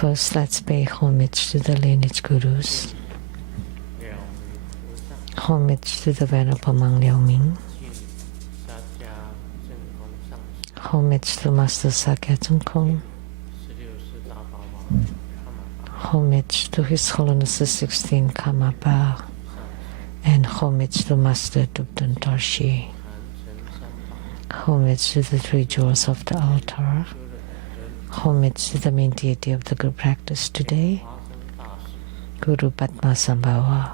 First, let's pay homage to the lineage gurus. Homage to the Venerable Mang Liao Ming. Homage to Master Sakya Tsung Kong. Homage to His Holiness the 16th Karmapa. And homage to Master Dubdan Dorshi. Homage to the three jewels of the altar. Homage to the main deity of the group practice today, Guru Padma Sambhava.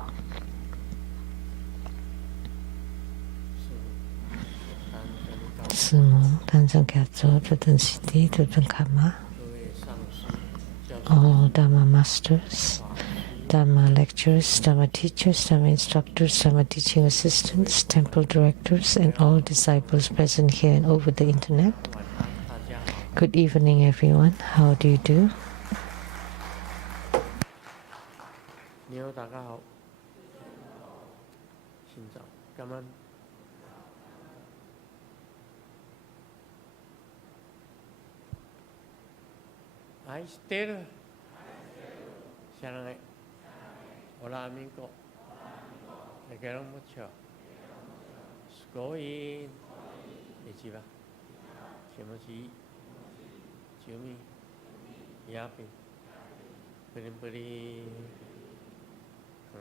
Sư mẫu Thanh Sang Kya Tso Tutan Siddhi Tutan Kama. All Dharma masters, Dharma lecturers, Dharma teachers, Dharma instructors, Dharma teaching assistants, temple directors, and all disciples present here and over the internet. Good evening, everyone. How do you do? Hola amigo, te quiero mucho. Scoin, Ichiba, Shimochi, Chumi, Yapi, Puri,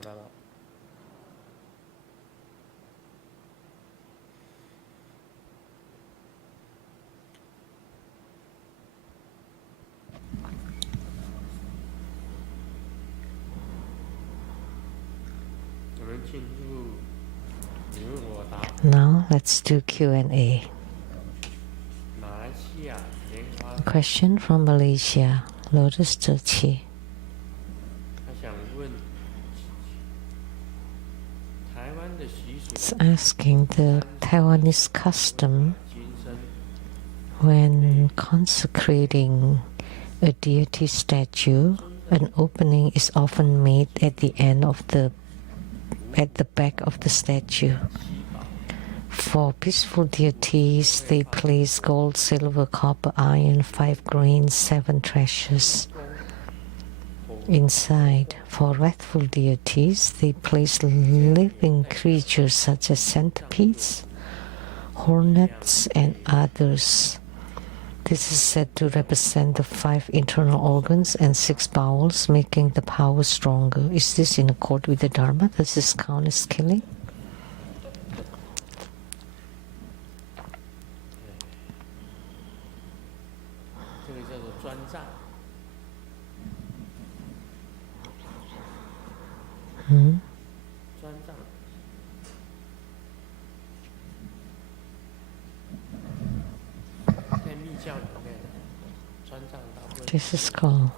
Rala. Now let's do Q&A. Question from Malaysia, Lotus Zheqi. It's asking the Taiwanese custom when consecrating a deity statue, an opening is often made at the back of the statue. For peaceful deities, they place gold, silver, copper, iron, 5 grains, 7 treasures inside. For wrathful deities, they place living creatures such as centipedes, hornets, and others. This is said to represent the 5 internal organs and 6 bowels, making the power stronger. Is this in accord with the Dharma? Does this count as killing? This is called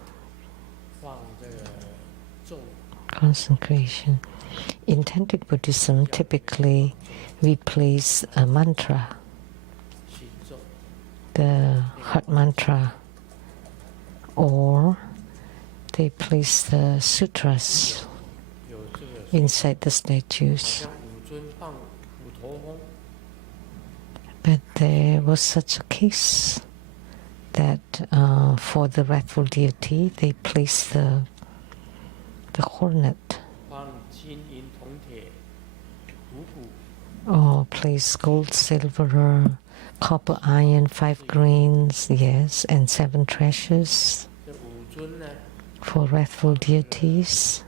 consecration. In Tantric Buddhism, typically we place a mantra, the heart mantra, or they place the sutras inside the statues. But there was such a case that for the wrathful deity, they placed the hornet, or place gold, silver, copper, iron, 5 grains, yes, and 7 treasures. For wrathful deities,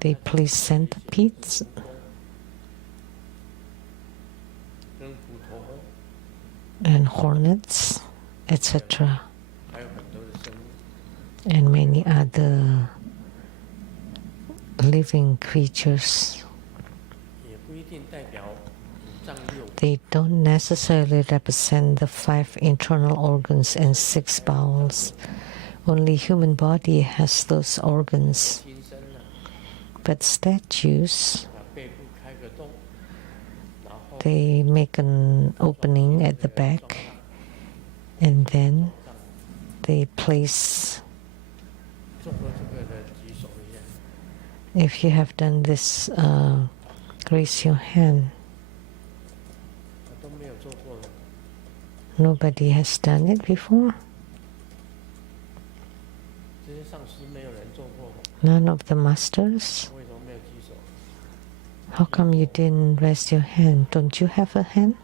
they place centipedes, and hornets, etc., and many other living creatures. They don't necessarily represent the 5 internal organs and 6 bowels. Only human body has those organs. But statues, they make an opening at the back, and then they place. If you have done this, raise your hand. Nobody has done it before. 这些上师没有人做过吗？ None of the masters? 为什么没有举手？ How come you didn't raise your hand? Don't you have a hand?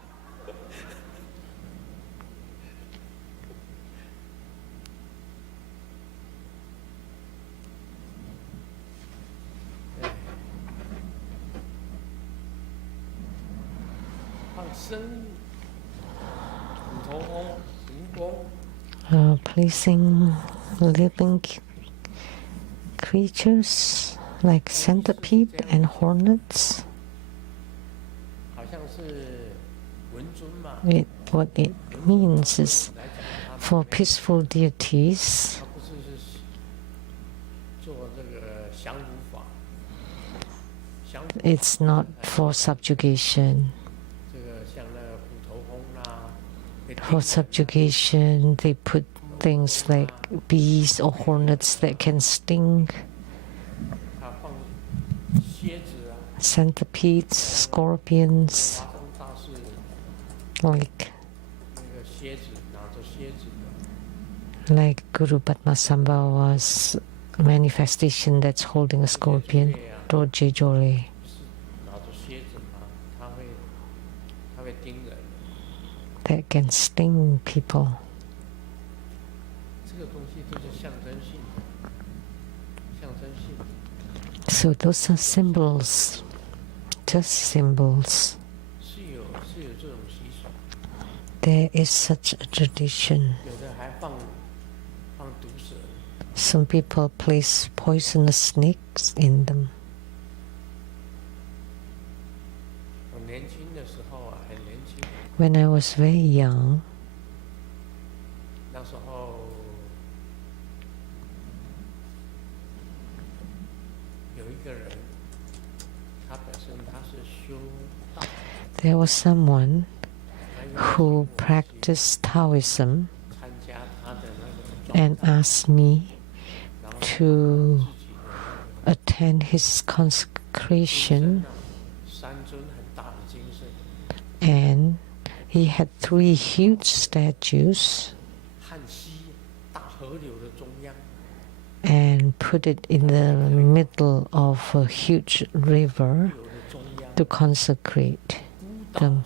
Placing living creatures like centipede and hornets. What it means is for peaceful deities, it's not for subjugation. For subjugation, they put things like bees or hornets that can sting, centipedes, scorpions, like Guru Padmasambhava's manifestation that's holding a scorpion, Roje Jole. That can sting people. So those are symbols, just symbols. There is such a tradition. Some people place poisonous snakes in them. When I was very young, there was someone who practiced Taoism and asked me to attend his consecration, and he had 3 huge statues and put it in the middle of a huge river to consecrate them,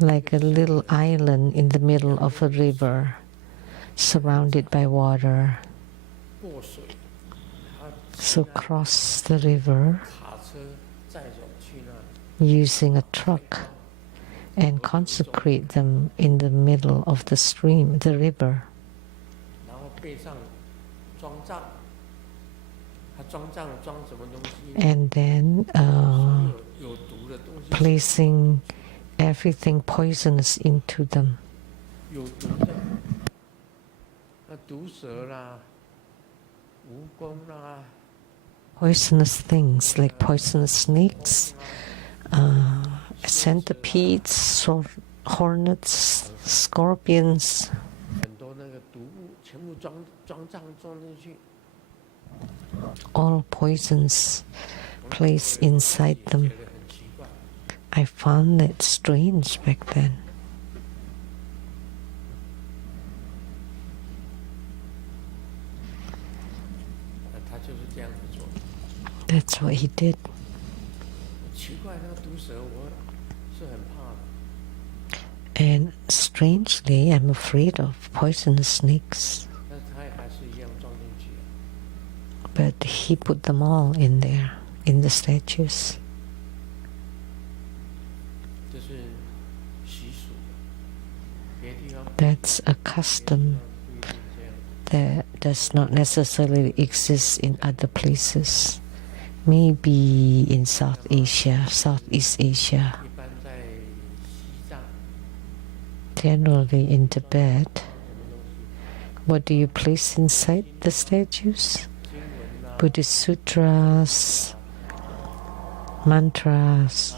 like a little island in the middle of a river surrounded by water. So cross the river using a truck and consecrate them in the middle of the stream, the river. And then placing everything poisonous into them. Poisonous things like poisonous snakes, centipedes, hornets, scorpions. All poisons placed inside them. I found it strange back then. That's what he did. And strangely, I'm afraid of poisonous snakes. But he put them all in there, in the statues. That's a custom that does not necessarily exist in other places. Maybe in South Asia, Southeast Asia. Generally in Tibet, what do you place inside the statues? Buddhist sutras, mantras,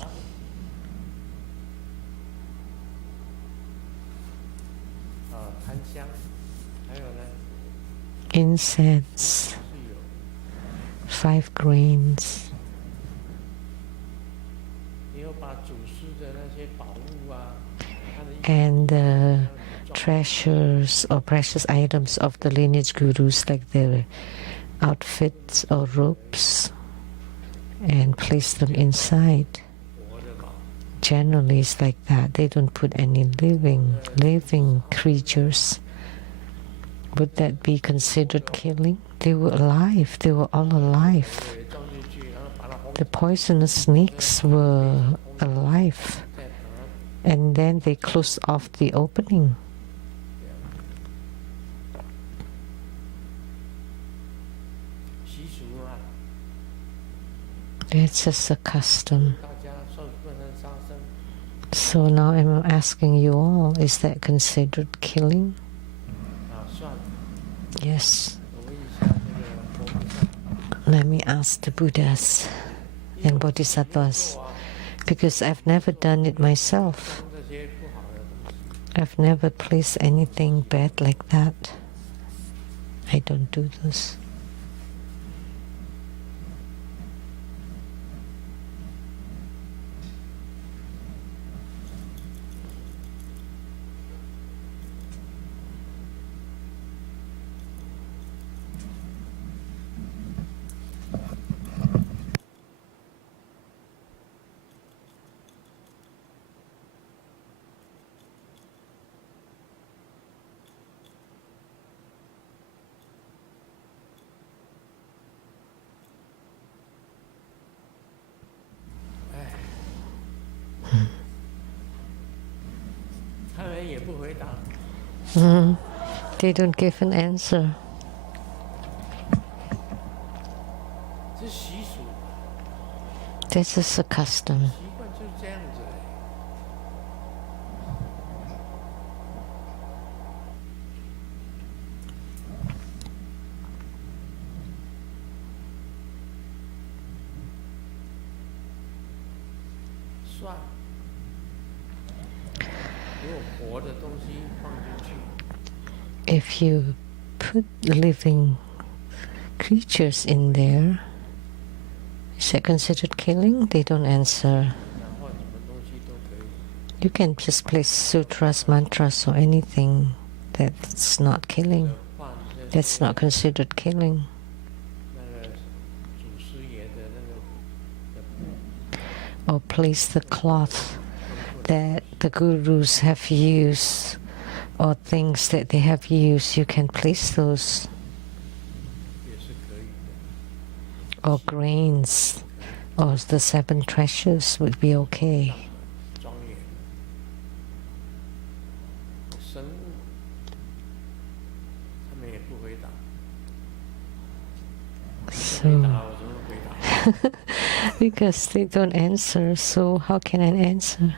incense, 5 grains, and treasures or precious items of the lineage gurus, like their outfits or robes, and place them inside. Generally, it's like that. They don't put any living creatures. Would that be considered killing? They were alive. They were all alive. The poisonous snakes were alive. And then they closed off the opening. It's just a custom. So now I'm asking you all, is that considered killing? Yes. Let me ask the Buddhas and Bodhisattvas, because I've never done it myself. I've never placed anything bad like that. I don't do this. They don't give an answer. This is a custom. If you put living creatures in there, is that considered killing? They don't answer. You can just place sutras, mantras, or anything that's not killing. That's not considered killing. Or place the cloth that the gurus have used, or things that they have used, you can place those. Or grains, or the 7 treasures would be okay. So, because they don't answer, so how can I answer?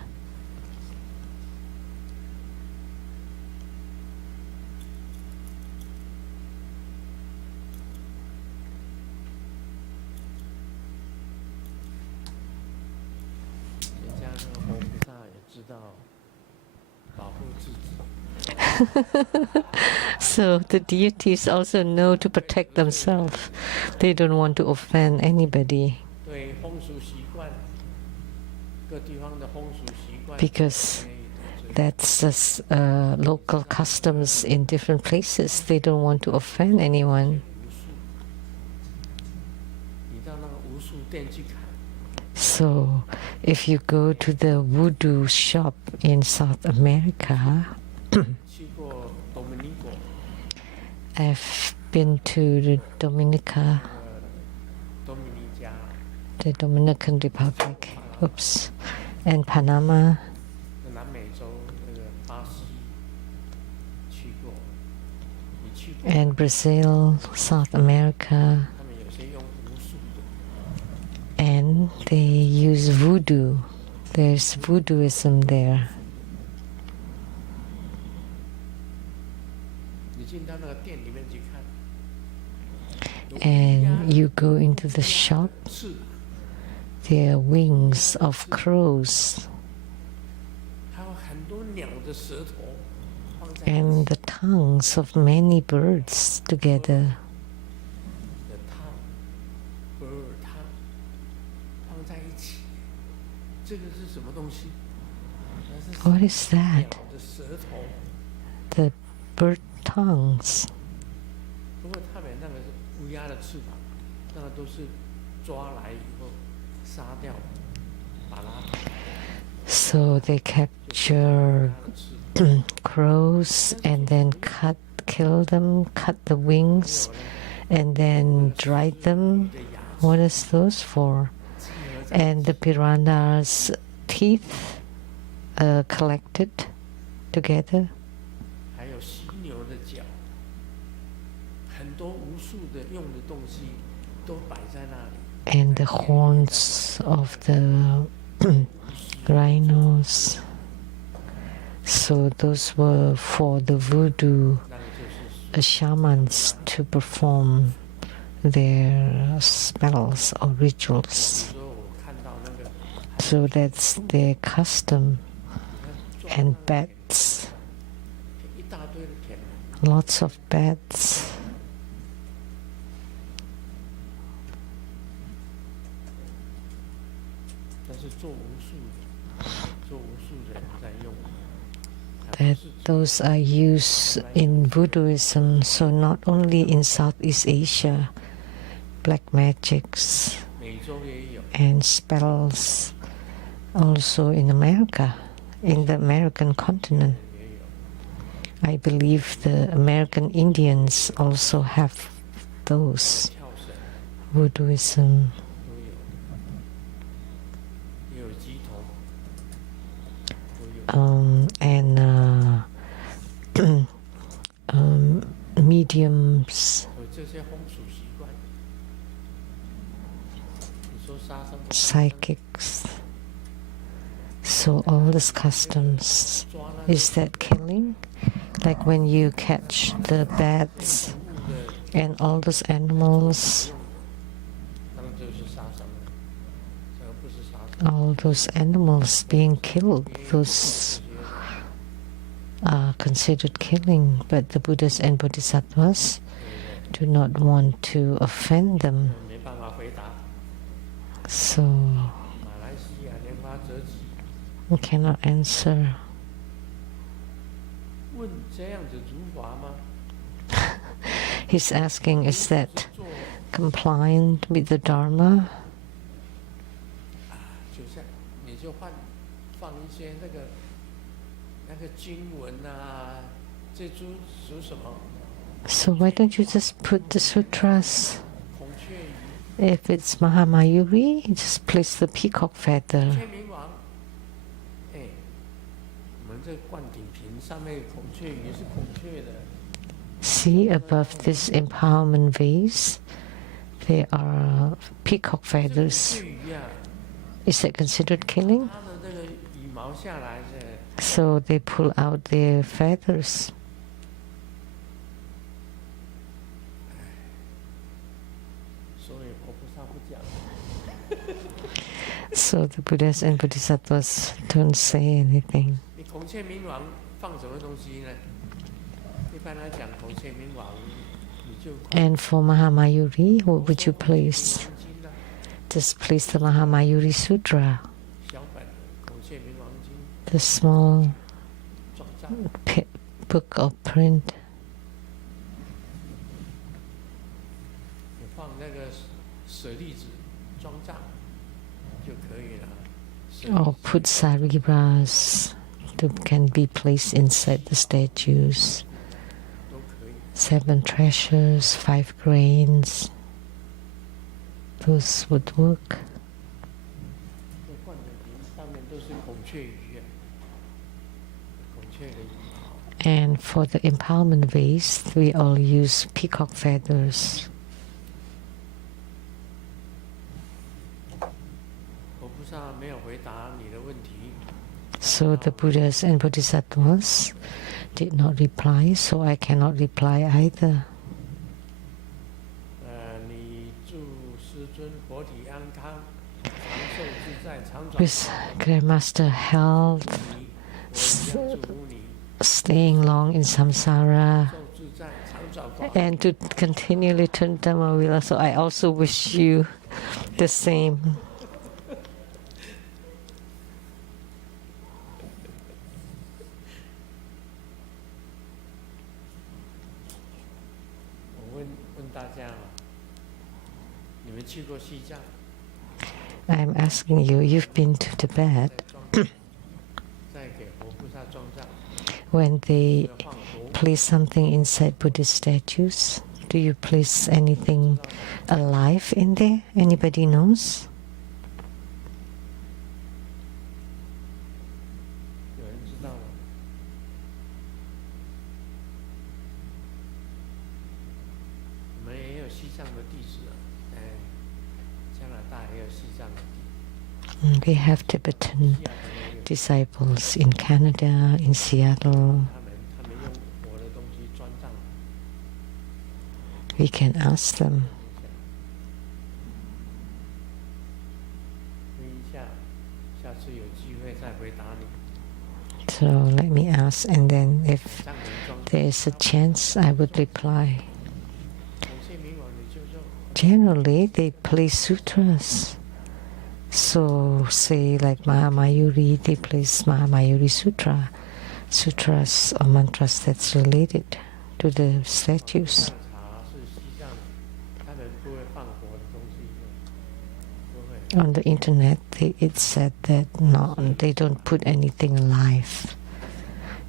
So the deities also know to protect themselves. They don't want to offend anybody. Because that's just local customs in different places. They don't want to offend anyone. So if you go to the voodoo shop in South America, I've been to the Dominica, the Dominican Republic, and Panama, and Brazil, South America, and they use voodoo. There's voodooism there. And you go into the shop, there are wings of crows and the tongues of many birds together. What is that? the bird tongues. 不过他们那个是乌鸦的翅膀，那个都是抓来以后杀掉，把它 So they capture 它的翅膀。 crows and then kill them, cut the wings, and then dry them. What is those for? And the piranha's teeth collected together. 还有犀牛的角，很多无数的用的东西都摆在那里。And the horns of the rhinos. So those were for the voodoo shamans to perform their spells or rituals. So that's their custom. And bats. Lots of bats. 但是做无数人在用。 That those are used in Voodooism, so not only in Southeast Asia, black magics 美洲也有， and spells, also in America, in the American continent. 也有。 I believe the American Indians also have those 跳绳 Voodooism. 都有，也有鸡头，都有。 And mediums, 有这些风俗习惯。你说杀生， psychics. So all these customs, is that killing? Like when you catch the bats and all those animals, 那么就是杀生了，这个不是杀生。 all those animals being killed, those are considered killing, but the Buddhas and Bodhisattvas do not want to offend them. 没办法回答。 So 马来西亚莲花折戟 we cannot answer. 问这样子如法吗？ He's asking, is that compliant with the Dharma? 就像你就放一些那个经文啊，这属什么？ So why don't you just put the sutras? 孔雀鱼。 If it's Mahamayuri, just place the peacock feather. 孔雀明王，哎，我们这灌顶瓶上面孔雀鱼是孔雀的。 See above this empowerment vase, there are peacock 孔 feathers. 雀鱼啊， Is that considered killing? 它的那个羽毛下来的。 So they pull out their feathers. 所以佛菩萨不讲。 So the Buddhas and Bodhisattvas don't say anything. 你孔雀明王放什么东西呢？一般来讲，孔雀明王你就 And for Mahamayuri, what would you place? 经啦， Just place the Mahamayuri Sutra, 小本孔雀明王经 the small 装账， book of print. 你放那个舍利子装账就可以了。舍利 Or 子 put saribas that can be placed inside the statues. 都可以。 7 treasures, 5 grains. Those would work. 这灌顶瓶上面都是孔雀鱼啊，孔雀的羽毛。 And for the empowerment vase, we all use peacock feathers. 佛菩萨没有回答你的问题。 So the Buddhas and Bodhisattvas did not reply, so I cannot reply either. 你祝师尊佛体安康，长寿自在，长转 With Grandmaster health, 我将祝福你 staying long in samsara, 寿自在，长转法。 and to continually turn Dhamma-vila. So I also wish you the same. 大家啊，你们去过西藏？ I'm asking you, you've been to Tibet. 在给活菩萨装藏， When they 放活 place something inside Buddhist statues, do you place anything alive in there? Anybody knows? 有人知道吗？我们也有西藏的弟子啊，加拿大也有西藏的弟子。 We have Tibetan disciples in Canada, in Seattle. 他们用我的东西装藏， We can ask them. 问一下，下次有机会再回答你。 So let me ask, and then if 藏人装 there is a chance, I would reply. 有些冥王你就说， Generally, they place sutras. So, say like Mahamayuri, they place Mahamayuri Sutra, sutras or mantras that's related to the statues. 上查是西藏，他们不会放活的东西，不会。 On the internet, it said that no, they don't put anything alive.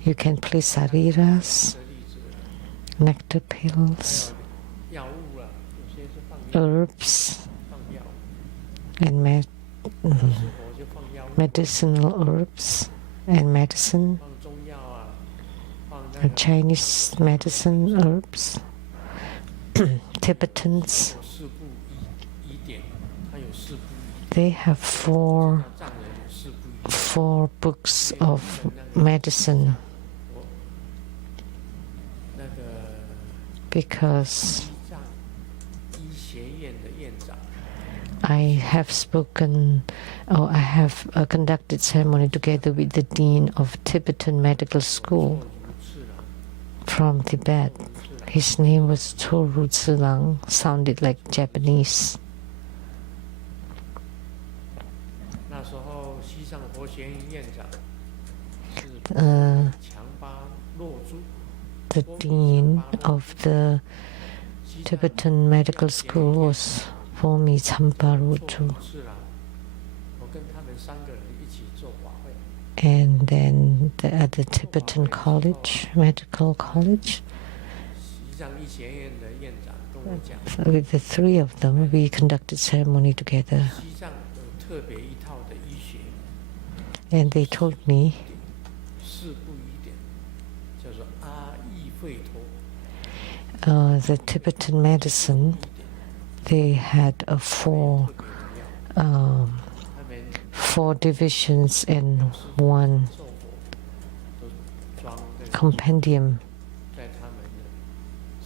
You can place sariras, 的例子， nectar 还 pills, 有药物啊，有些是放药， herbs, 放药， and 活就放药物， medicinal herbs and medicine, 放中药啊，放那 and 个 Chinese medicine herbs. Tibetans, 有四部医典，它有四部医 they have 典，藏人有四部医典。 four books of medicine 我那个 because 西藏医学院的院长， I have spoken, or I have conducted ceremony together with the dean of Tibetan Medical School 如次郎， from Tibet. His name was Toru Tsulang, sounded like Japanese. 那时候西藏佛学院院长是 强巴洛珠， The dean of the Tibetan Medical School was Fomi Champarutu. 如次郎，我跟他们三个人一起做法会。 And then at the Tibetan College, Medical College, 西藏医学院的院长跟我讲， with the three of them, we conducted ceremony together. 西藏有特别一套的医学， And they told me 四部医典，叫做阿育吠陀 the Tibetan medicine, they had four 他们 four divisions and one 受佛都装在 compendium. 在他们的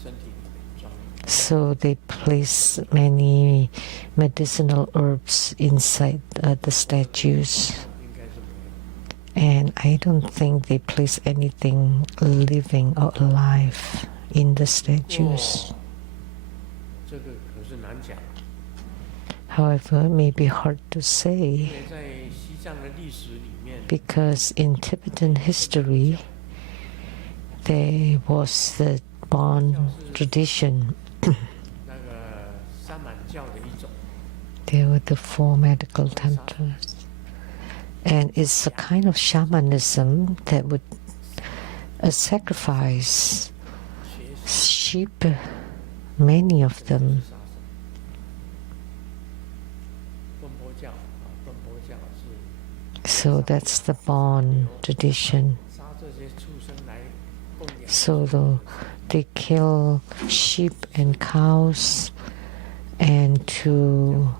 身体里面装。 So they place many medicinal herbs inside the statues. 应该是没有。 And I don't think they place anything living or alive in the statues. 这个可是难讲， However, it may be hard to 因 say 为在西藏的历史里面， because in Tibetan history there was the Bon tradition. 那个萨满教的一种， There were the four medical tantras. And it's a kind of shamanism that would sacrifice 学习 sheep, many of them. 杀生。顿波教啊，顿波教是 So that's the Bon tradition. 杀这些畜生来供养。 So they kill sheep and cows and to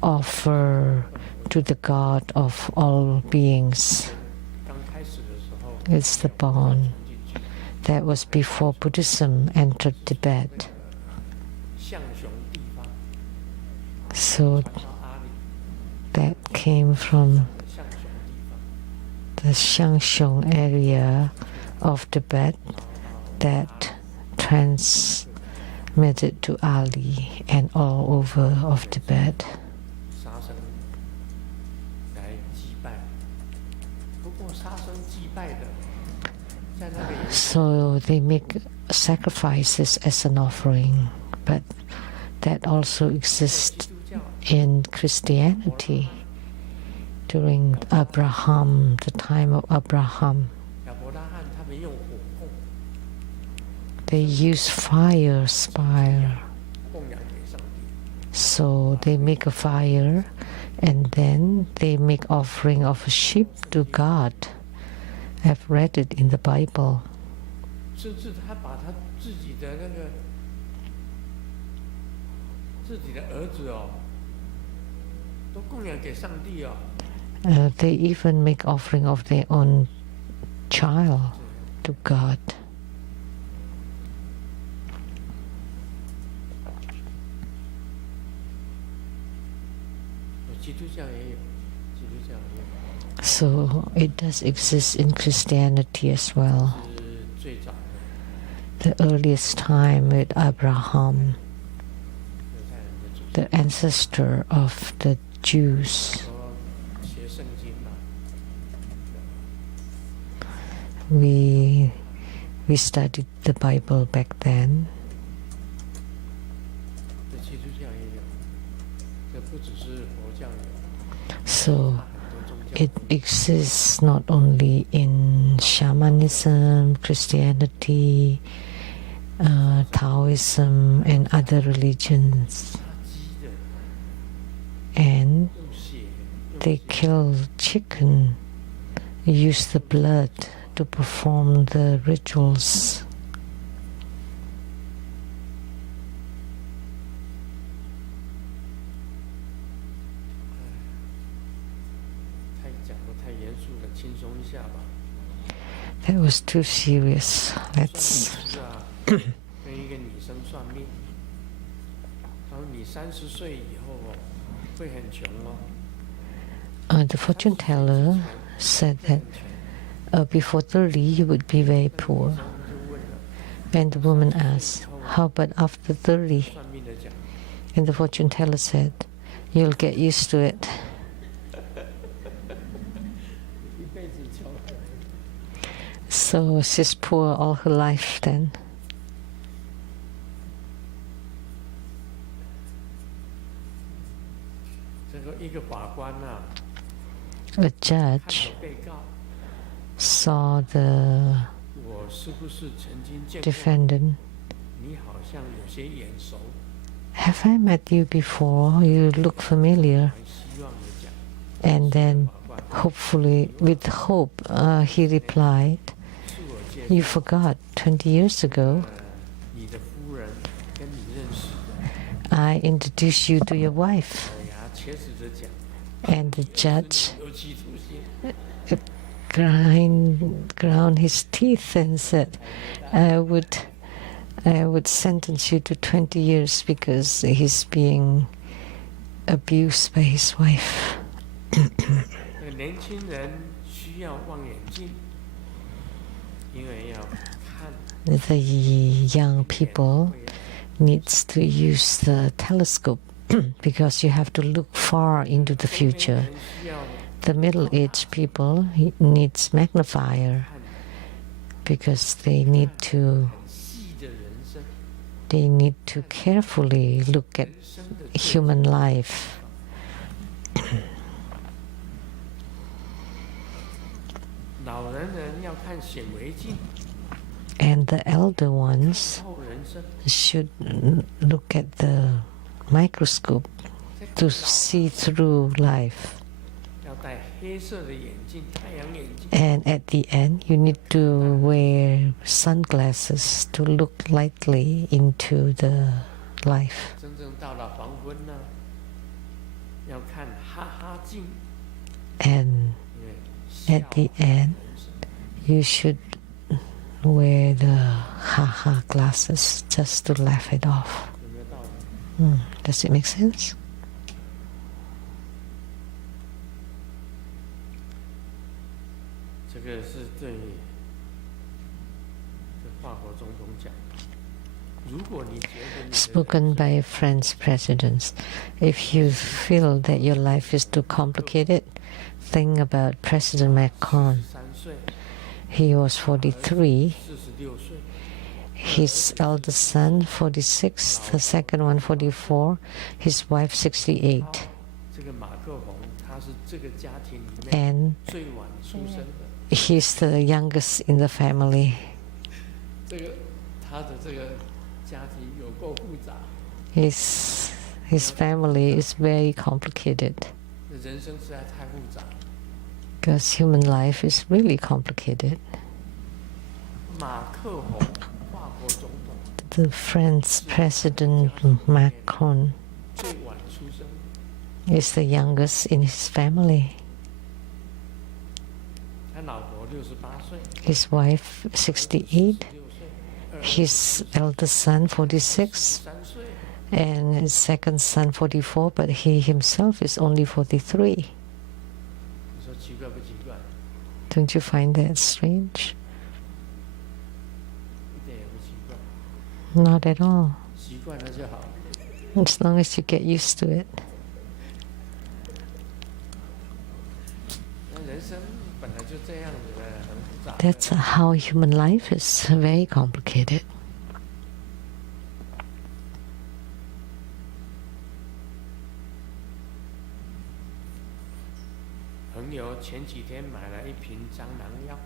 offer to the God of all beings. 刚开始的时候， It's the Bon. 进去 That was before Buddhism entered Tibet. 象雄地方， So 传到阿里 that came from 象雄地方， the Xiangxiong area of Tibet that transmitted to Ali and all over of Tibet. 杀生来祭拜。不过杀生祭拜的，在那个也 So they make sacrifices as an offering. but that also exists in Christianity during Abraham, the time of Abraham. They use fire spire. So they make a fire and then they make offering of a sheep to God. I've read it in the Bible. They even make offering of their own child to God. So it does exist in Christianity as well. The earliest time with Abraham, the ancestor of the Jews. We studied the Bible back then. So it exists not only in shamanism, Christianity, Taoism, and other religions. And they kill chicken, use the blood to perform the rituals. That was too serious. Let's. The fortune teller said that before 30 you would be very poor. And the woman asked, how about after 30? And the fortune teller said, you'll get used to it. So she's poor all her life then. A judge saw the defendant. Have I met you before? You look familiar. And then, hopefully, with hope, he replied, you forgot 20 years ago. I introduced you to your wife. And the judge ground his teeth and said, I would sentence you to 20 years because he's being abused by his wife. The young people needs to use the telescope because you have to look far into the future. The middle-aged people needs magnifier because they need to carefully look at human life. And the elder ones should look at the microscope to see through life. And at the end, you need to wear sunglasses to look lightly into the life. And at the end, you should wear the ha-ha glasses just to laugh it off. Does it make sense? Spoken by French presidents. If you feel that your life is too complicated, think about President Macron. He was 43. his eldest son 46, the second one 44, his wife 68. 这个马克宏他是这个家庭里 And 面最晚出生的。 he's the youngest in the family. 这个他的这个家庭有够复杂， His family is very complicated 人生实在太复杂。 because human life is really complicated. 马克宏，法国总统 The French President Macron 最晚出生， is the youngest in his family. 他老婆68岁， His wife 68, 6岁， his eldest son 46, 3岁。 and his second son 44, but he himself is only 43. 你说奇怪不奇怪？ Don't you find that strange? 一点也不奇怪， Not at all. 习惯了就好。 As long as you get used to it. 那人生本来就这样子的，很复杂的。 That's how human life is, very complicated. 朋友前几天买了一瓶蟑螂药，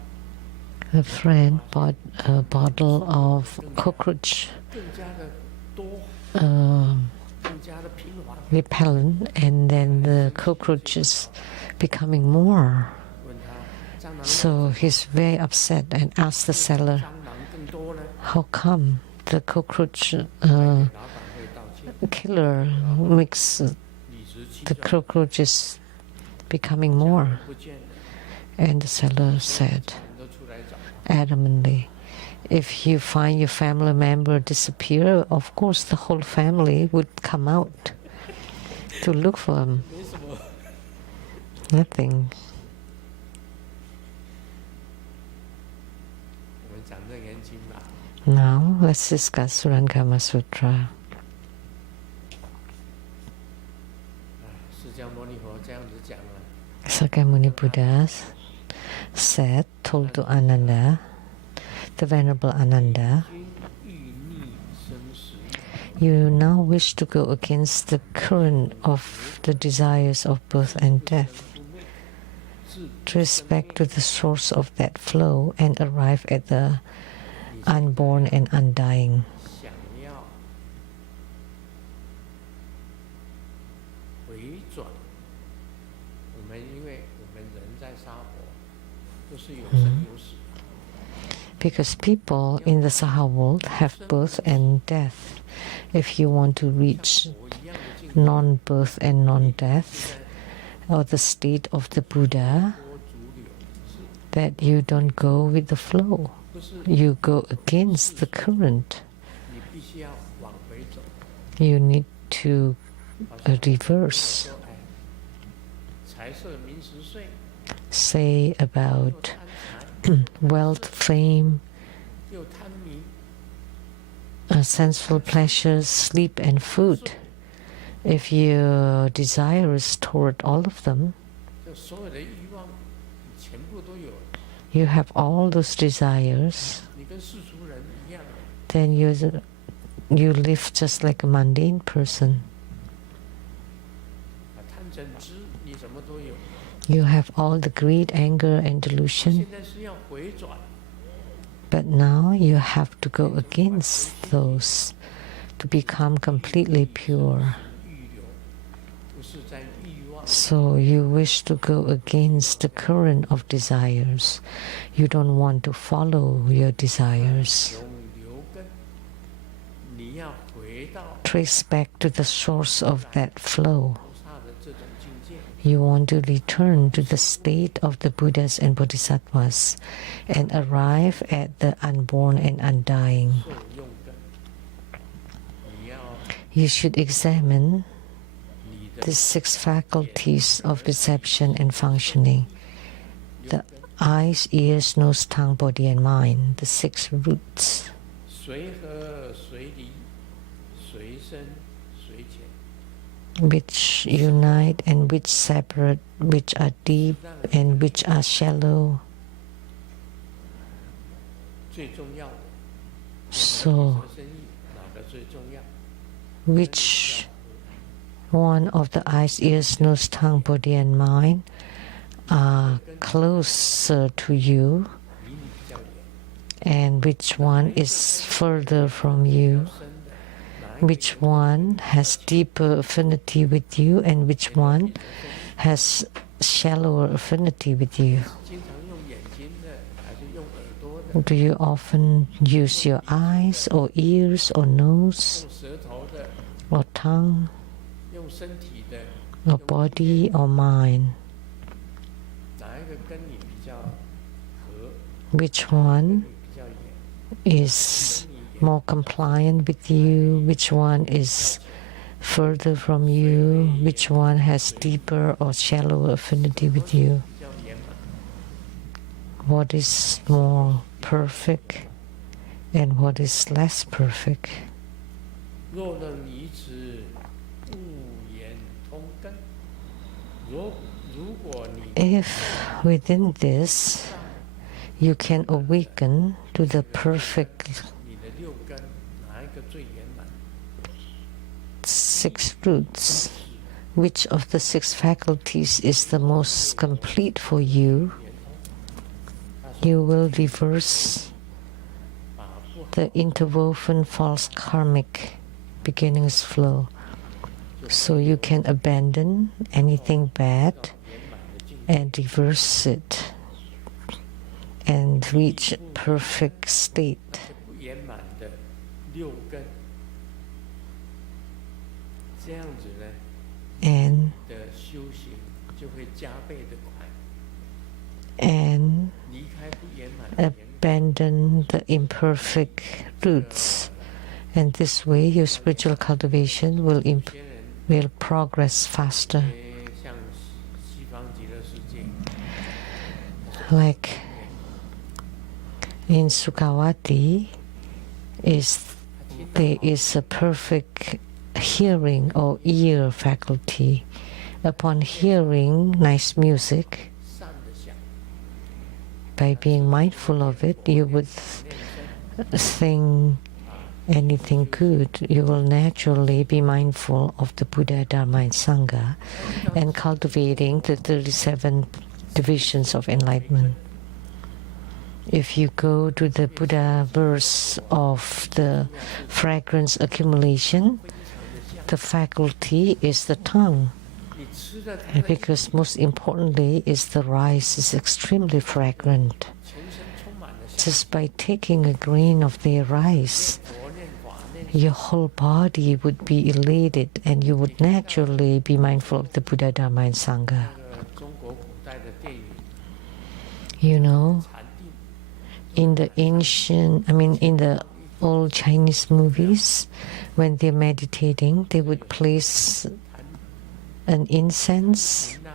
A friend bought a bottle of cockroach 更加的多， 更加的频繁。 repellent, and then the cockroaches becoming more. 问他蟑螂 So he's very upset and asked the seller, 蟑螂更多呢？ how come the cockroach 老板会道歉， killer makes 理直气 the 壮， cockroaches becoming more? 不见了， And the seller said 人都出来找他。 adamantly, if you find your family member disappear, of course the whole family would come out to look for him. 没什么， Nothing. 我们讲《楞严经》吧。 Now let's discuss Surangama Sutra. 释迦牟尼佛这样子讲了， Sakyamuni Buddha said, told to Ananda, the Venerable Ananda, 君欲逆生死， you now wish to go against the current of the desires of birth and death, 不灭，自 trace back to the source of that flow and arrive at the unborn and undying. 想要回转。我们因为我们人在沙婆，都是有生有死。 Because people in the Saha world have birth and death. If you want to reach 我一样的境界， non-birth and non-death, or the state of the Buddha, 多逐流，是 that you don't go with the flow. 不是 You go against the current. 你必须要往回走？ You need to 好像 reverse. 说，哎，财色名食睡， Say 又 about 贪财， wealth, fame, 又贪迷， sensual pleasures, sleep and food. If your desire is toward all of them, 就所有的欲望，你全部都有了。 you have all those desires, 你跟世俗人一样， then you live just like a mundane person. 贪嗔痴，你什么都有。 You have all the greed, anger, and delusion, 现在是要回转， but now you have to go against those to become completely pure. 欲流，不是在欲望。 So you wish to go against the current of desires. You don't want to follow your desires. 永留根，你要回到 Trace back to the source of that flow. 菩萨的这种境界， You want to return to the state of the Buddhas and Bodhisattvas and arrive at the unborn and undying. 受用根。你要 You should examine 你的 the 6 faculties of perception and functioning: the eyes, ears, nose, tongue, body, and mind, the 6 roots, 随和随离，随深随浅， which unite and which separate, which are deep and which are shallow. 最重要的 So, 生意哪个最重要？ which one of the eyes, ears, nose, tongue, body, and mind are closer to you, 离你比较远， and which one is further from 比 you? 较深的，哪一个 Which one has deeper affinity with you, and which one has shallower affinity with you? 经常用眼睛的，还是用耳朵的？ Do you often use your eyes or ears or nose 用舌头的， or tongue 用身体的， or body or mind? 哪一个跟你比较合？ Which 跟 one 你比较远？ is more compliant with you? Which one is further from you? Which one has deeper or shallower affinity with you? 比较圆满。 What is more perfect and what is less perfect? 若能以此悟言通根，如果你 If within this you can awaken to the perfect 你的六根哪一个最圆满？ six roots, which of the six faculties is the most complete for you, you will reverse 把不好 the interwoven false karmic beginnings flow. So you can abandon anything bad 圆满的境界， and reverse it and reach perfect state. 不圆满的六根，这样子呢， And 的修行就会加倍的快， and 离开不圆满的圆满。 abandon the imperfect roots, and this way your spiritual cultivation will 有些人 will progress faster. 像西方极乐世界， Like in Sukhavati, there is a perfect hearing or ear faculty. Upon hearing nice music, 善的想， by being mindful of it, you would think anything good. You will naturally be mindful of the Buddha, Dharma, and Sangha, and cultivating the 37 divisions of enlightenment. If you go to the Buddha verse of the fragrance accumulation, the faculty is the tongue. 你吃了它 And 的， because most importantly is the rice is extremely fragrant. 全身充满了香， Just by taking a grain of their rice, 佛念法念。 your whole body would be elated and you would naturally be mindful of the Buddha, Dharma, and Sangha. 中国古代的电影 You know, 禅定， in the in the old Chinese movies, when they're meditating, they would place an incense 那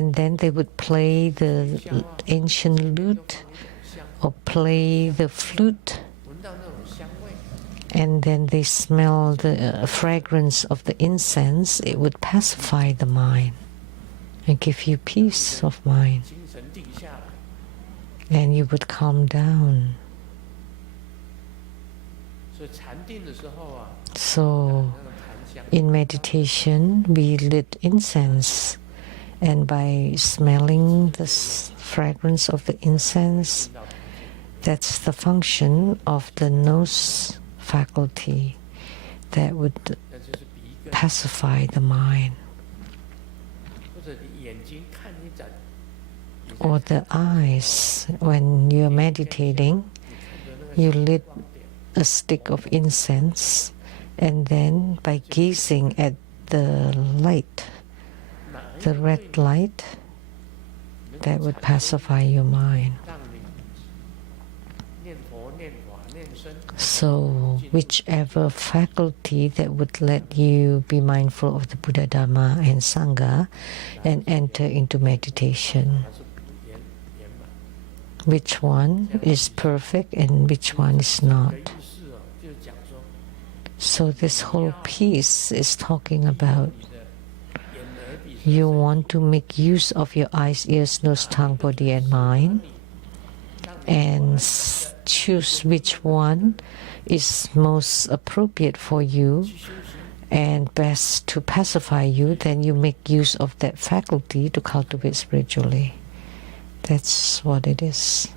and then they would play the ancient lute 香， or play the flute, 闻到那种香味， and then they smell the fragrance of the incense. It would pacify the mind and give you peace of mind, 精神定下来。 and you would calm down. 所以禅定的时候啊， So 那个檀香， in meditation, we lit incense, and by smelling the fragrance of the incense, 听到檀香， that's the function of the nose faculty that would 那就是鼻根， pacify the mind. 或者你眼睛看一盏， Or the eyes, when you're meditating, 你看着那个 you lit 光点， a stick of incense, and then by gazing at the light, 哪一 the 个 red 对 light, 能 that 够 would 产生 pacify your mind. 让你念佛、念法、念僧， So, whichever faculty that would let you be mindful of the Buddha, Dharma, and Sangha and enter into meditation, 它是不圆满。 which one is perfect and which one is 的 not. 意思哦，就是讲说， So, this whole piece is talking about 你的眼耳鼻舌 you want to make use of your eyes, ears, nose, tongue, body, and mind, 让你 and choose which one is most appropriate for you and best to pacify you, then you make use of that faculty to cultivate spiritually. That's what it is.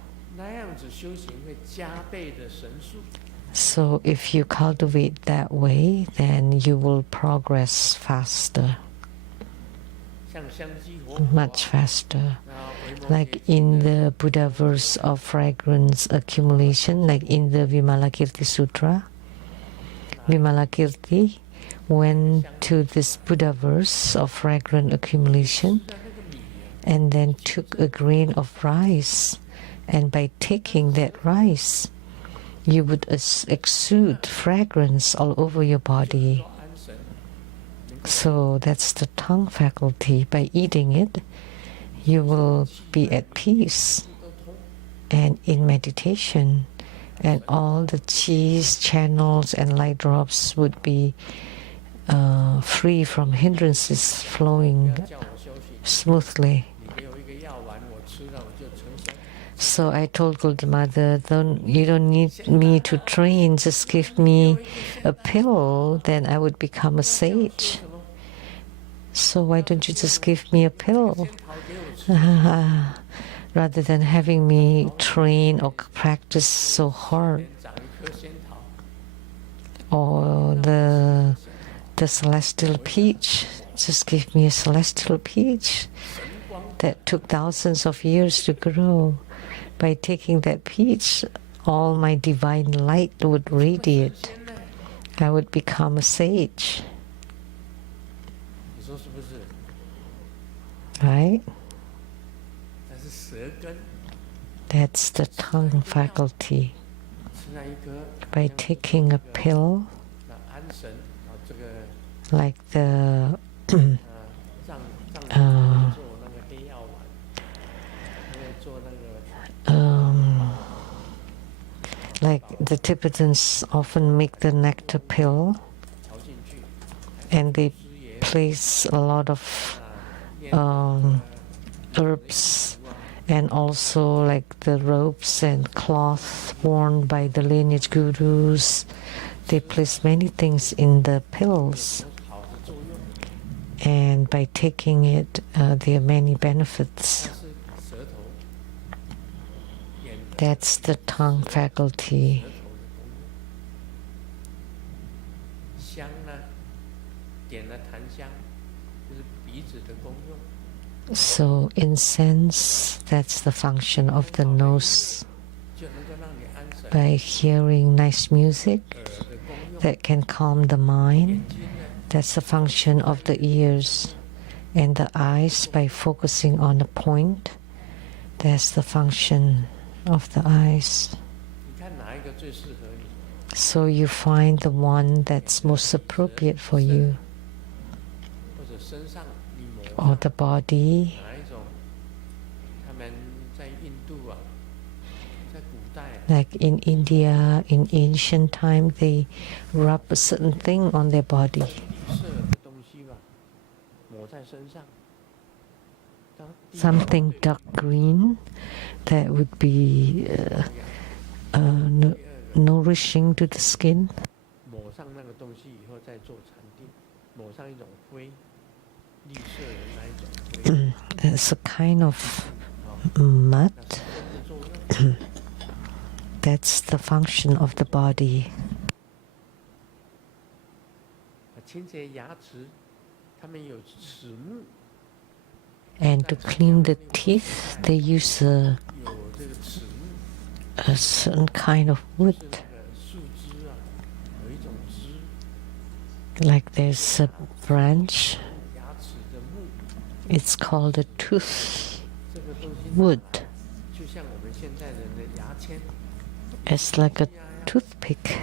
So if you cultivate that way, then you will progress faster, much faster. Like in the Buddha verse of fragrance accumulation, like in the Vimalakirti Sutra, Vimalakirti went to this Buddha verse of fragrant accumulation and then took a grain of rice, and by taking that rice, you would exude fragrance all over your body. So that's the tongue faculty. By eating it, you will be at peace and in meditation, and all the cheese channels and light drops would be free from hindrances, flowing smoothly. So I told Golden Mother, you don't need me to train, just give me a pill, then I would become a sage. So why don't you just give me a pill? Rather than having me train or practice so hard. Or the celestial peach, just give me a celestial peach that took thousands of years to grow. By taking that peach, all my divine light would radiate. I would become a sage. Right? That's the tongue faculty. By taking a pill, like the like the Tibetans often make the nectar pill, and they place a lot of herbs and also like the robes and cloth worn by the lineage gurus. They place many things in the pills, and by taking it, there are many benefits. That's the tongue faculty. So incense, that's the function of the nose. By hearing nice music that can calm the mind, that's the function of the ears. And the eyes, by focusing on a point, that's the function of the eyes. So you find the one that's most appropriate for you. Or the body. Like in India, in ancient time, they rub a certain thing on their body. Something dark green that would be nourishing to the skin. It's a kind of mud. That's the function of the body. And to clean the teeth, they use a certain kind of wood. Like there's a branch, it's called a tooth wood. It's like a toothpick.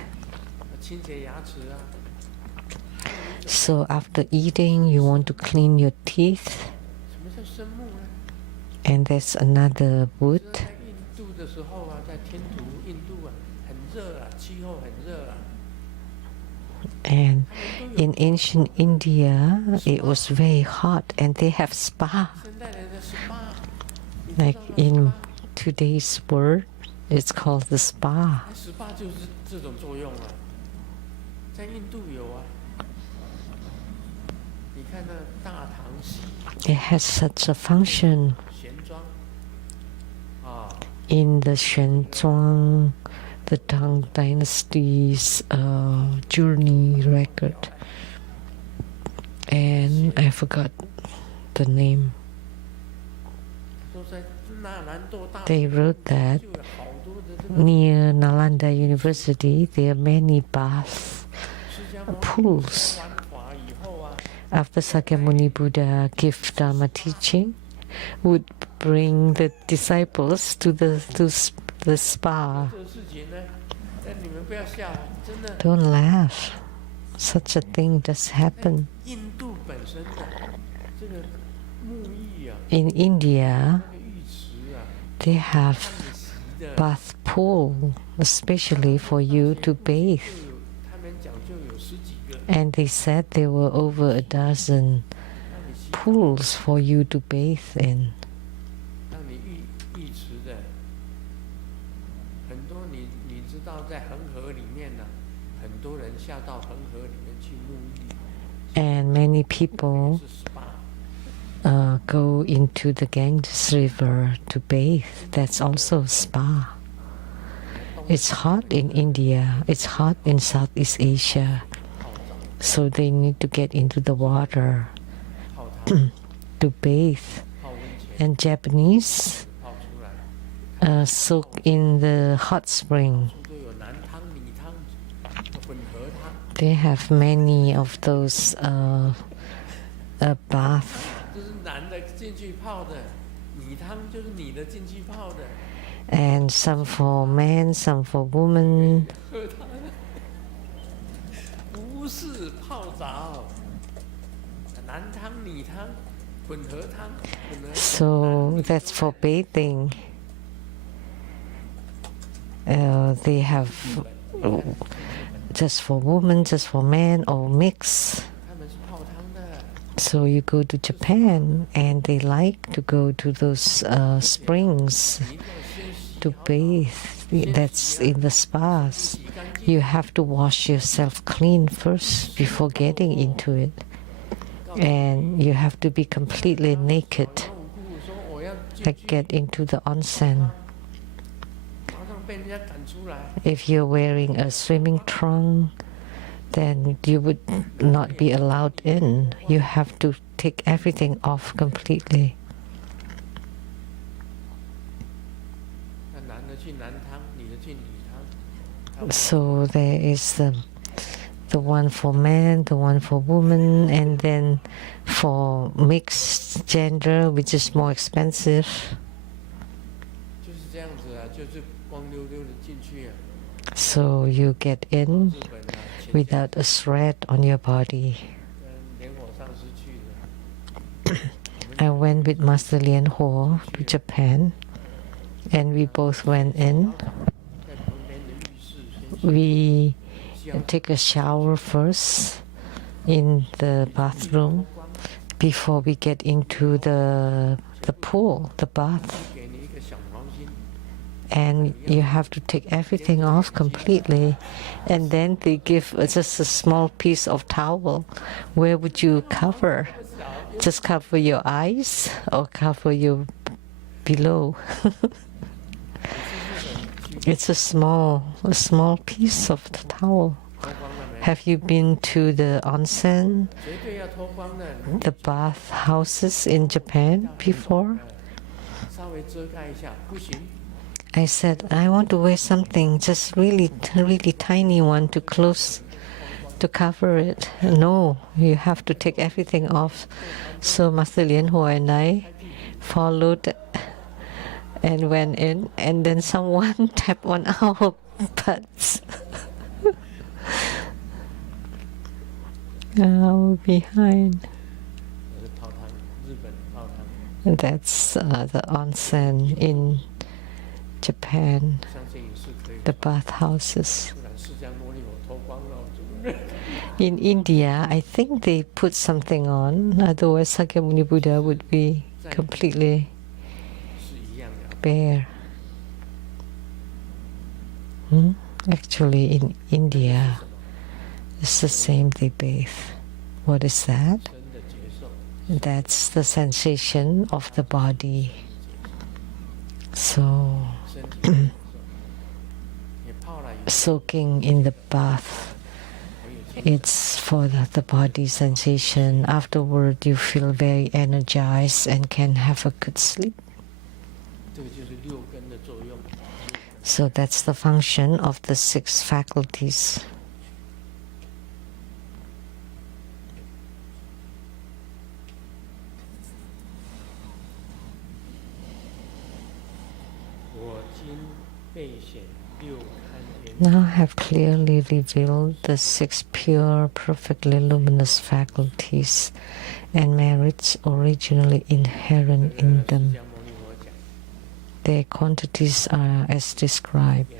So after eating, you want to clean your teeth, and there's another wood. And in ancient India, it was very hot, and they have spa. Like in today's world, It's called the spa. ，SPA 就是这种作用啊，在印度有啊。你看那大唐洗 It has such a function 玄奘啊， in the Shen Ching, the Tang Dynasty's journey record. And I forgot the name. 都在那兰多大 They wrote that 就有好多的这个 near Nalanda University there are many baths, 释迦牟尼 pools. 完法以后啊， After Sakyamuni Buddha gave Dharma teaching, would bring the disciples to the spa. 这个事情呢，但你们不要笑，真的。 Don't laugh. Such a thing does happen. 印度本身的这个沐浴啊， In India, 那个浴池啊， they have 看你洗的， bath pool, especially for you to bathe. 就有他们讲就有10几个， And they said there were over a dozen 让你洗， pools for you to bathe in. 让你浴池的，很多你知道在恒河里面呢、很多人下到恒河里面去沐浴， And many people 是 SPA。 go into the Ganges River to bathe. That's also spa. It's hot in India. It's hot in Southeast Asia. So they need to get into the water 泡汤、 to bathe. 泡温泉、 And Japanese 泡出来， soak in the hot spring. 都有男汤、女汤、混合汤。 They have many of those bath. 这是男的进去泡的，女汤就是女的进去泡的。 And some for men, some for women. 喝汤不是泡澡，男汤、女汤、混合汤，混合 So that's for bathing. They have just for women, just for men, or mix. 他们是泡汤的， So you go to Japan and they like to go to those springs 你一定要先洗 to 好 bathe. That's in the spas. 洗干净。 You have to wash yourself clean first before getting into it. And you have to be completely naked, 无故说我要进 like 去， get into the onsen. 马上被人家赶出来。 If you're wearing a swimming trunk, then you would not be allowed in. You have to take everything off completely. 那男的去男汤，女的去女汤。 So there is the one for men, the one for women, and then for mixed gender, which is more expensive. 就是这样子啊，就是光溜溜的进去啊。 So you get in 日本啊，前 without a thread on your body. 连我上次去的， I went with Master Lian Ho to Japan, and we both went in. 在旁边的浴室先 We 香 take a shower first in the bathroom 光， before we get into the pool, the bath. 给你一个小毛巾， And you have to take everything off completely. And then they give just a small piece of towel. Where would you cover? Just cover your eyes or cover your below? It's a small piece of the towel. 脱光了没？ Have you been to the onsen, 绝对要脱光的， the bath houses in Japan before? 稍微遮盖一下，不行。 I said, I want to wear something, just really tiny one to close, to cover it. No, you have to take everything off. So Master Lian Ho and I followed and went in, and then someone tapped on our butts. Behind. 我是泡汤，日本泡汤， And that's the onsen in Japan, 相信也是可以。 the bathhouses. 不然释迦牟尼佛脱光了，我就 In India, I think they put something on, otherwise Sakyamuni Buddha would be completely 是一样的。 bare. Actually, in India, it's the same they bathe. What is that? 身的接受， That's the sensation of the body. So 身体的感受。你泡了以后， soaking in the bath, 很有精神， it's for the body sensation. Afterward, you feel very energized and can have a good sleep. 这个就是六根的作用。 So that's the function of the 6 faculties. Now I have clearly revealed the 6 pure, perfectly luminous faculties and merits originally inherent in them. Their quantities are as described.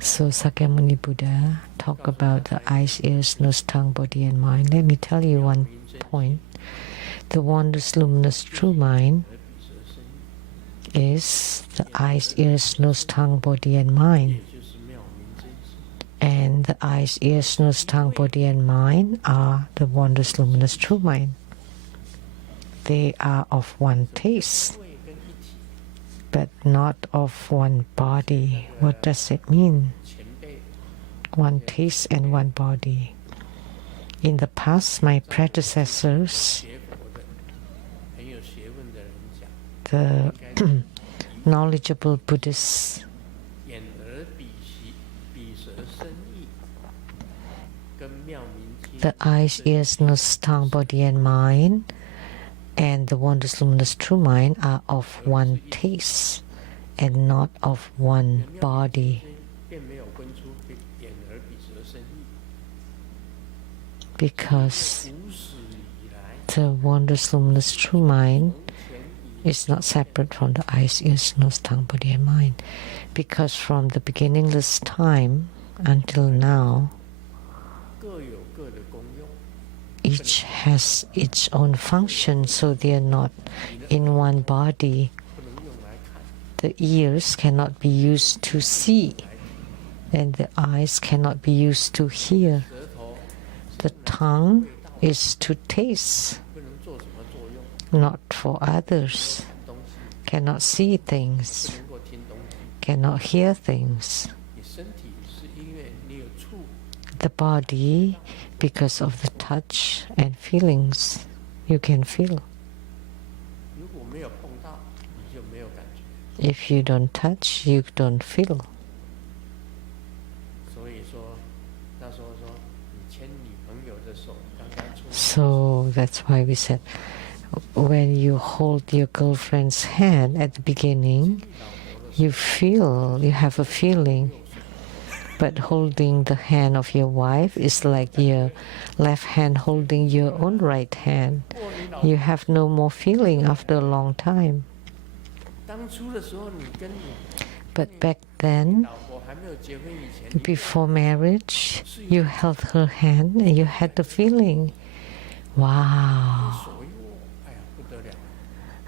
So Sakyamuni Buddha talked about the eyes, ears, nose, tongue, body and mind. Let me tell you one point. The wondrous, luminous, true mind is the eyes, ears, nose, tongue, body and mind. And the eyes, ears, nose, tongue, body and mind are the wondrous, luminous, true mind. They are of one taste, but not of one body. What does it mean? One taste and one body. In the past, my predecessors, the knowledgeable Buddhists, the eyes, ears, nose, tongue, body and mind, and the wondrous, luminous, true mind are of one taste and not of one body. Because the wondrous, luminous, true mind is not separate from the eyes, ears, nose, tongue, body and mind. Because from the beginningless time until now, each has its own function, so they are not in one body. The ears cannot be used to see, and the eyes cannot be used to hear. The tongue is to taste, not for others. Cannot see things, cannot hear things. The body, because of the touch and feelings, you can feel. If you don't touch, you don't feel. So that's why we said, when you hold your girlfriend's hand at the beginning, you feel, you have a feeling. But holding the hand of your wife is like your left hand holding your own right hand. You have no more feeling after a long time. But back then, before marriage, you held her hand and you had the feeling, wow.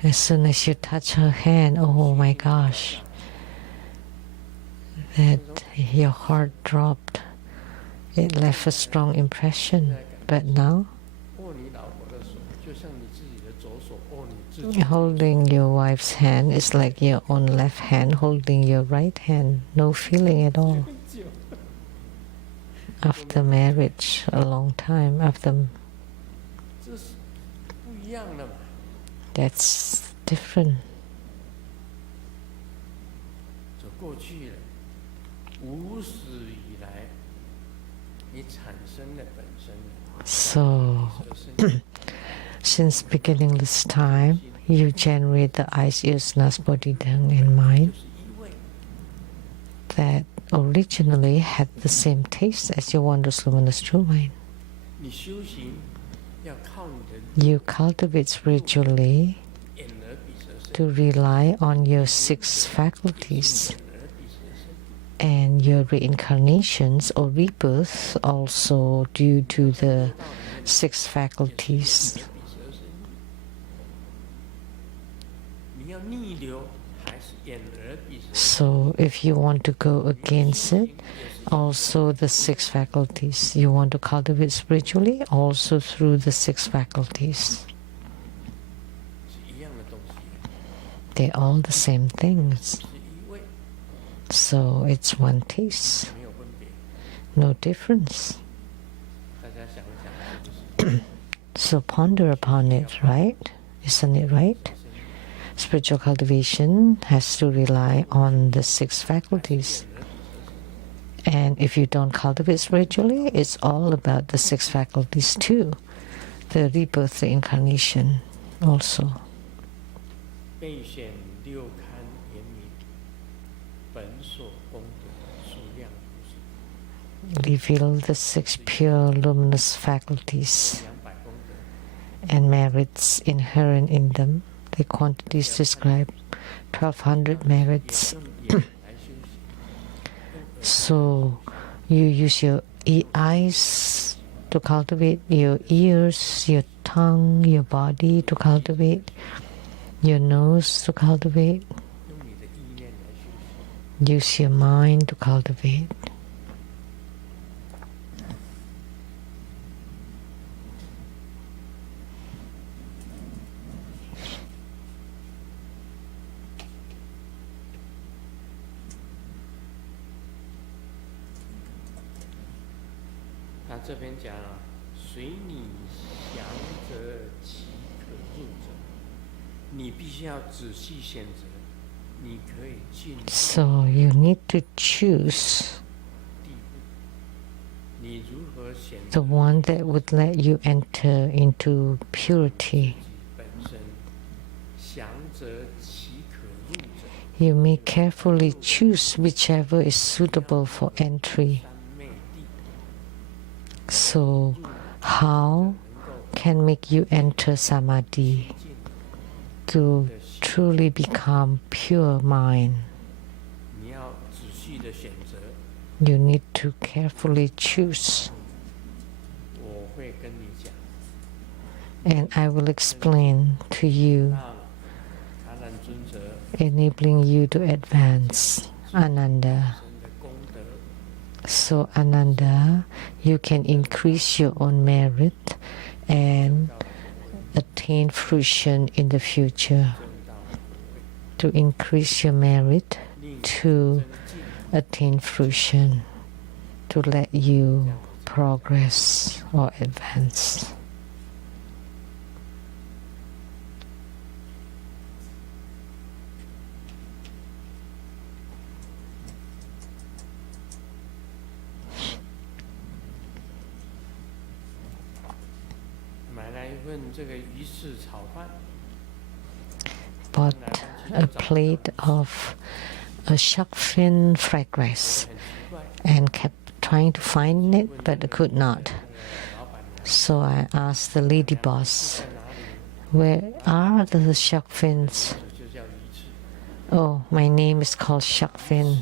As soon as you touch her hand, oh my gosh, that your heart dropped. It left a strong impression. But now, holding your wife's hand is like your own left hand holding your right hand. No feeling at all. After marriage, a long time after, that's different. So, since beginningless time, you generate the eyes, ears, nose, body, tongue, and mind that originally had the same taste as your wondrous, luminous, true mind. You cultivate spiritually to rely on your 6 faculties. And your reincarnations or rebirth also due to the 6 faculties. So if you want to go against it, also the 6 faculties. You want to cultivate spiritually, also through the 6 faculties. They're all the same things. So it's one taste. No difference. So ponder upon it, right? Isn't it right? Spiritual cultivation has to rely on the 6 faculties. And if you don't cultivate spiritually, it's all about the 6 faculties too. The rebirth, the incarnation also. Reveal the 6 pure luminous faculties and merits inherent in them. The quantities described 1200 merits. So you use your eyes to cultivate, your ears, your tongue, your body to cultivate, your nose to cultivate. Use your mind to cultivate. So you need to choose the one that would let you enter into purity. You may carefully choose whichever is suitable for entry. So, how can make you enter samadhi to truly become pure mind? You need to carefully choose. And I will explain to you, enabling you to advance. Ananda. So Ananda, you can increase your own merit and attain fruition in the future. To increase your merit, to attain fruition, to let you progress or advance. Bought a plate of a shark fin fried rice and kept trying to find it, but I could not. So I asked the lady boss, where are the shark fins? Oh, my name is called shark fin.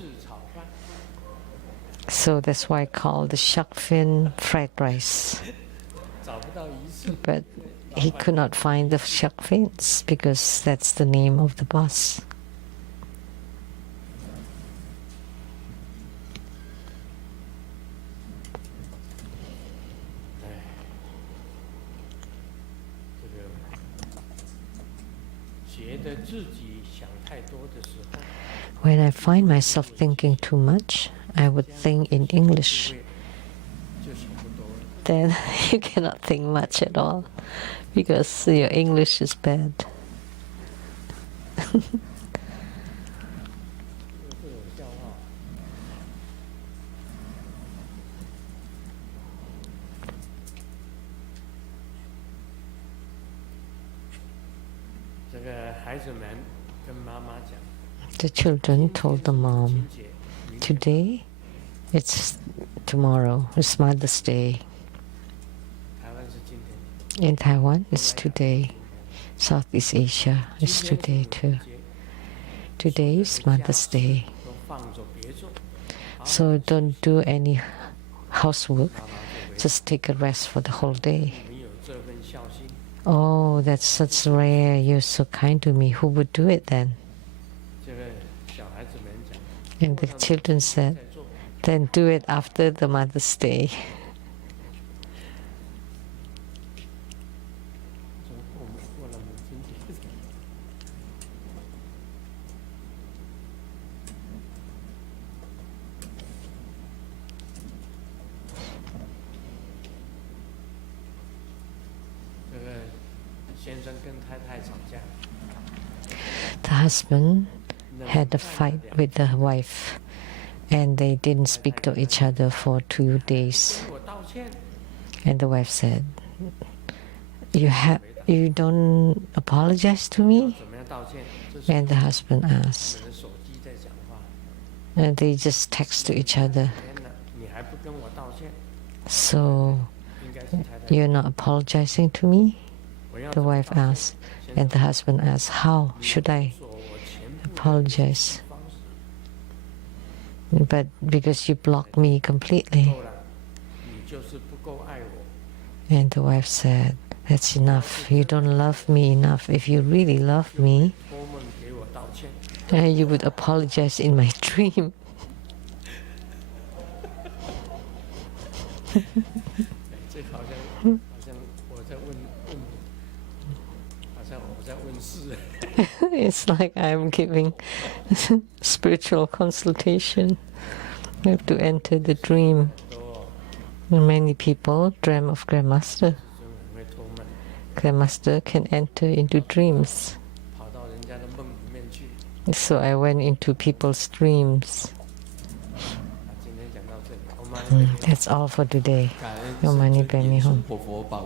So that's why I call the shark fin fried rice. But he could not find the shark fins because that's the name of the boss. When I find myself thinking too much, I would think in English. Then you cannot think much at all because your English is bad. The children told the mom, today it's tomorrow, it's Mother's Day. In Taiwan, it's today. Southeast Asia, it's today too. Today is Mother's Day. So don't do any housework, just take a rest for the whole day. Oh, that's such rare. You're so kind to me. Who would do it then? And the children said, then do it after the Mother's Day. 我们过了母亲节。这个先生跟太太吵架。 The husband had a fight with the wife, and they didn't speak to each other for 2 days. 我道歉。 And the wife said, you don't apologize to me? 怎么样道歉？这是 And the husband 我 asked. 们的手机在讲话。 And they just text to each other. 天哪，你还不跟我道歉？ So 应该是太太。 you're not apologizing to me? 我要 The 怎么 wife 道歉？ asked. And the husband asked, how should I 说我全部的 apologize? 方式 But because you blocked me completely. 够了，你就是不够爱我。 And the wife said, that's enough. You don't love me enough. If you really love me, 托梦给我道歉。 you would apologize in my dream. 这好像我在问，好像我在问事。 It's like I'm giving spiritual consultation. You have to enter the dream. 都 Many people dream of Grandmaster. 很会托梦， Grandmaster can enter into dreams. 跑到人家的梦里面去。 So I went into people's dreams. 今天讲到这里，我们 That's all for today. 感恩 Om Mani 圣尊 Padme 严 Hum. 肃活佛保